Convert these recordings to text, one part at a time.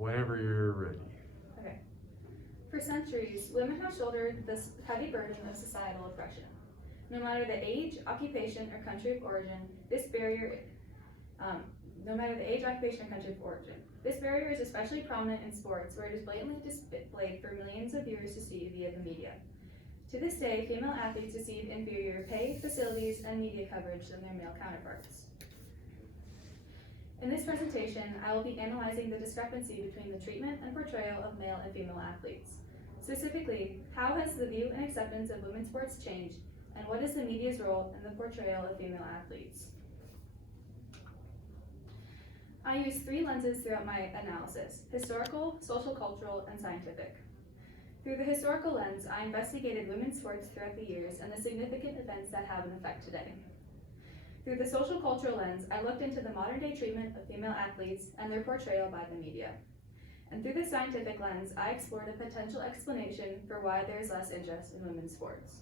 Whenever you're ready. Okay. For centuries, women have shouldered this heavy burden of societal oppression. No matter the age, occupation, or country of origin, this barrier is especially prominent in sports, where it is blatantly displayed for millions of viewers to see via the media. To this day, female athletes receive inferior pay, facilities, and media coverage than their male counterparts. In this presentation, I will be analyzing the discrepancy between the treatment and portrayal of male and female athletes. Specifically, how has the view and acceptance of women's sports changed, and what is the media's role in the portrayal of female athletes? I use three lenses throughout my analysis: historical, social cultural, and scientific. Through the historical lens, I investigated women's sports throughout the years and the significant events that have an effect today. Through the social cultural lens, I looked into the modern day treatment of female athletes and their portrayal by the media. And through the scientific lens, I explored a potential explanation for why there is less interest in women's sports.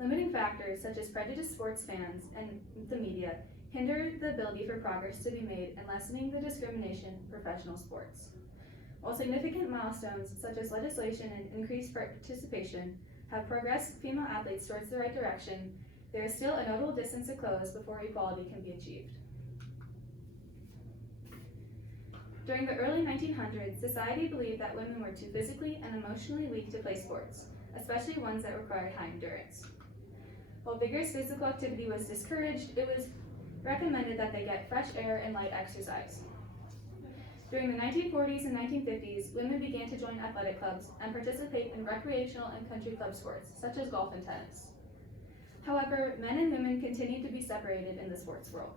Limiting factors such as prejudiced sports fans and the media hinder the ability for progress to be made in lessening the discrimination in professional sports. While significant milestones such as legislation and increased participation have progressed female athletes towards the right direction, there is still a notable distance to close before equality can be achieved. During the early 1900s, society believed that women were too physically and emotionally weak to play sports, especially ones that required high endurance. While vigorous physical activity was discouraged, it was recommended that they get fresh air and light exercise. During the 1940s and 1950s, women began to join athletic clubs and participate in recreational and country club sports, such as golf and tennis. However, men and women continued to be separated in the sports world.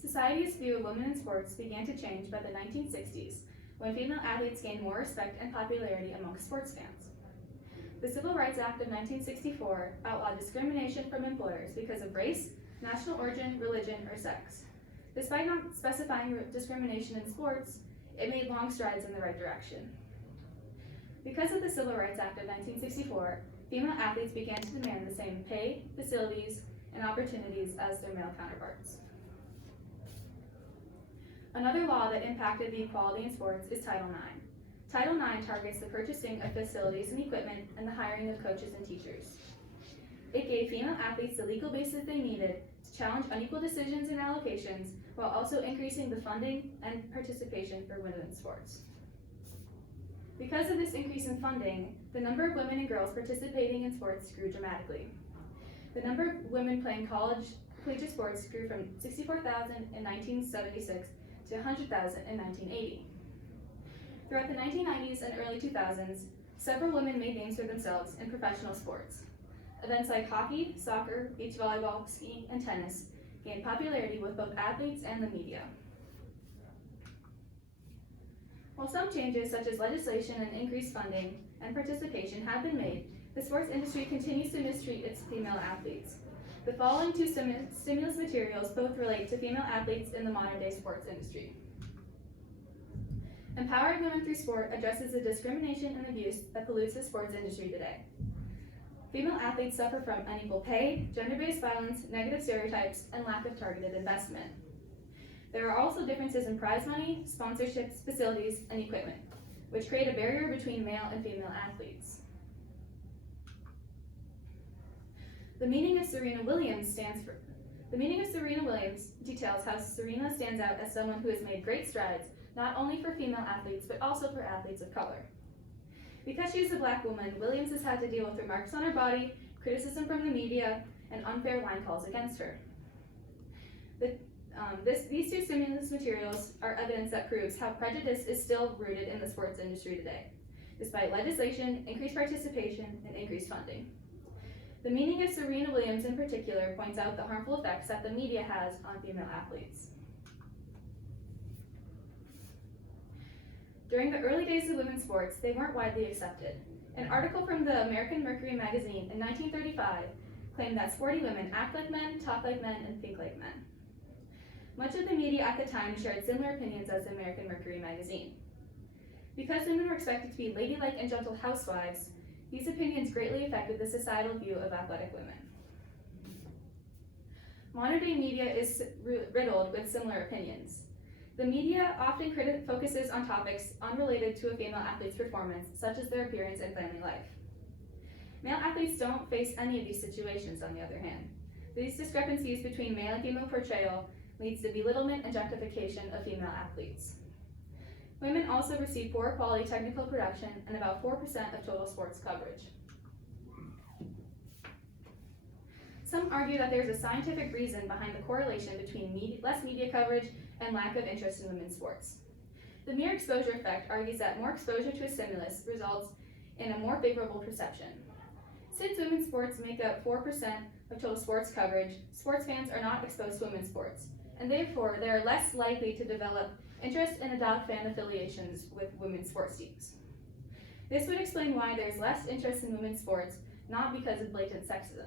Society's view of women in sports began to change by the 1960s, when female athletes gained more respect and popularity amongst sports fans. The Civil Rights Act of 1964 outlawed discrimination from employers because of race, national origin, religion, or sex. Despite not specifying discrimination in sports, it made long strides in the right direction. Because of the Civil Rights Act of 1964, female athletes began to demand the same pay, facilities, and opportunities as their male counterparts. Another law that impacted the equality in sports is Title IX. Title IX targets the purchasing of facilities and equipment and the hiring of coaches and teachers. It gave female athletes the legal basis they needed to challenge unequal decisions and allocations, while also increasing the funding and participation for women's sports. Because of this increase in funding, the number of women and girls participating in sports grew dramatically. The number of women playing collegiate sports grew from 64,000 in 1976 to 100,000 in 1980. Throughout the 1990s and early 2000s, several women made names for themselves in professional sports. Events like hockey, soccer, beach volleyball, skiing, and tennis gained popularity with both athletes and the media. While some changes such as legislation and increased funding and participation have been made, the sports industry continues to mistreat its female athletes. The following two stimulus materials both relate to female athletes in the modern day sports industry. Empowering Women Through Sport addresses the discrimination and abuse that pollutes the sports industry today. Female athletes suffer from unequal pay, gender-based violence, negative stereotypes, and lack of targeted investment. There are also differences in prize money, sponsorships, facilities, and equipment, which create a barrier between male and female athletes. The meaning of Serena Williams details how Serena stands out as someone who has made great strides, not only for female athletes, but also for athletes of color. Because she is a Black woman, Williams has had to deal with remarks on her body, criticism from the media, and unfair line calls against her. These two stimulus materials are evidence that proves how prejudice is still rooted in the sports industry today, despite legislation, increased participation, and increased funding. The meaning of Serena Williams in particular points out the harmful effects that the media has on female athletes. During the early days of women's sports, they weren't widely accepted. An article from the American Mercury magazine in 1935 claimed that sporty women act like men, talk like men, and think like men. Much of the media at the time shared similar opinions as the American Mercury magazine. Because women were expected to be ladylike and gentle housewives, these opinions greatly affected the societal view of athletic women. Modern day media is riddled with similar opinions. The media often focuses on topics unrelated to a female athlete's performance, such as their appearance and family life. Male athletes don't face any of these situations, on the other hand. These discrepancies between male and female portrayal leads to belittlement and objectification of female athletes. Women also receive poor quality technical production and about 4% of total sports coverage. Some argue that there's a scientific reason behind the correlation between less media coverage and lack of interest in women's sports. The mere exposure effect argues that more exposure to a stimulus results in a more favorable perception. Since women's sports make up 4% of total sports coverage, sports fans are not exposed to women's sports, and therefore they are less likely to develop interest and adopt fan affiliations with women's sports teams. This would explain why there's less interest in women's sports, not because of blatant sexism.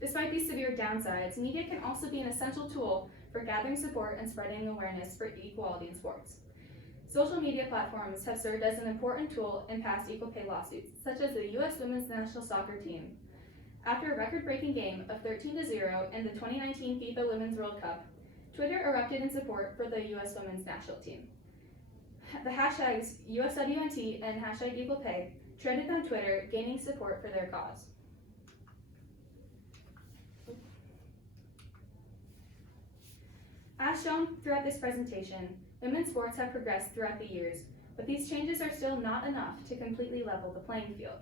Despite these severe downsides, media can also be an essential tool for gathering support and spreading awareness for equality in sports. Social media platforms have served as an important tool in past equal pay lawsuits, such as the U.S. women's national soccer team. After a record-breaking game of 13-0 in the 2019 FIFA Women's World Cup, Twitter erupted in support for the U.S. women's national team. The hashtags USWNT and hashtag equal pay trended on Twitter, gaining support for their cause. As shown throughout this presentation, women's sports have progressed throughout the years, but these changes are still not enough to completely level the playing field.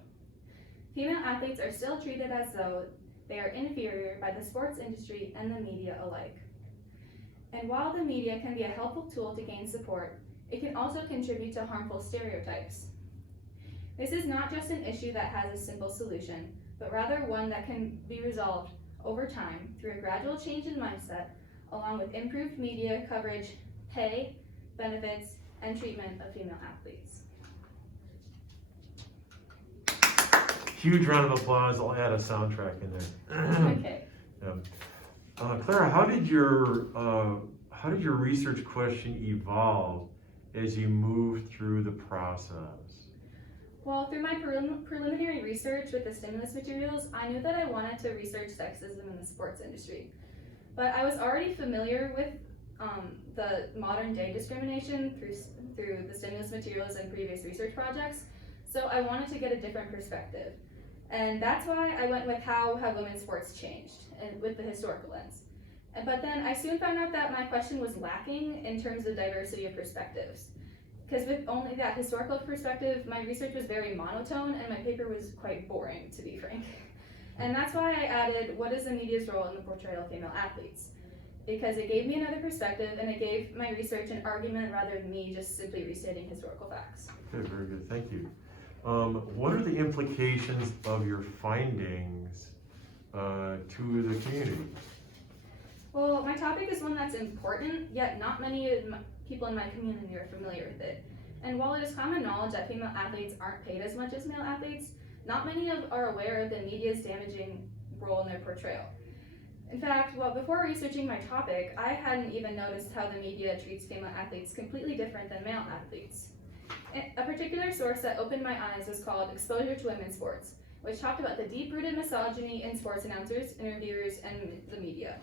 Female athletes are still treated as though they are inferior by the sports industry and the media alike. And while the media can be a helpful tool to gain support, it can also contribute to harmful stereotypes. This is not just an issue that has a simple solution, but rather one that can be resolved over time through a gradual change in mindset, along with improved media coverage, pay, benefits, and treatment of female athletes. Huge round of applause. I'll add a soundtrack in there. Okay. Yeah. Clara, how did your research question evolve as you moved through the process? Well, through my preliminary research with the stimulus materials, I knew that I wanted to research sexism in the sports industry. But I was already familiar with the modern day discrimination through the stimulus materials and previous research projects, so I wanted to get a different perspective. And that's why I went with how have women's sports changed, and with the historical lens. But then I soon found out that my question was lacking in terms of diversity of perspectives. Because with only that historical perspective, my research was very monotone and my paper was quite boring, to be frank. And that's why I added, what is the media's role in the portrayal of female athletes? Because it gave me another perspective and it gave my research an argument rather than me just simply restating historical facts. Good, very good, thank you. What are the implications of your findings to the community? Well, my topic is one that's important, yet not many people in my community are familiar with it. And while it is common knowledge that female athletes aren't paid as much as male athletes, not many are aware of the media's damaging role in their portrayal. In fact, before researching my topic, I hadn't even noticed how the media treats female athletes completely different than male athletes. A particular source that opened my eyes was called Exposure to Women's Sports, which talked about the deep-rooted misogyny in sports announcers, interviewers, and the media.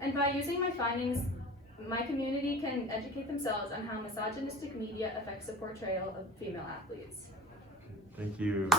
And by using my findings, my community can educate themselves on how misogynistic media affects the portrayal of female athletes. Thank you.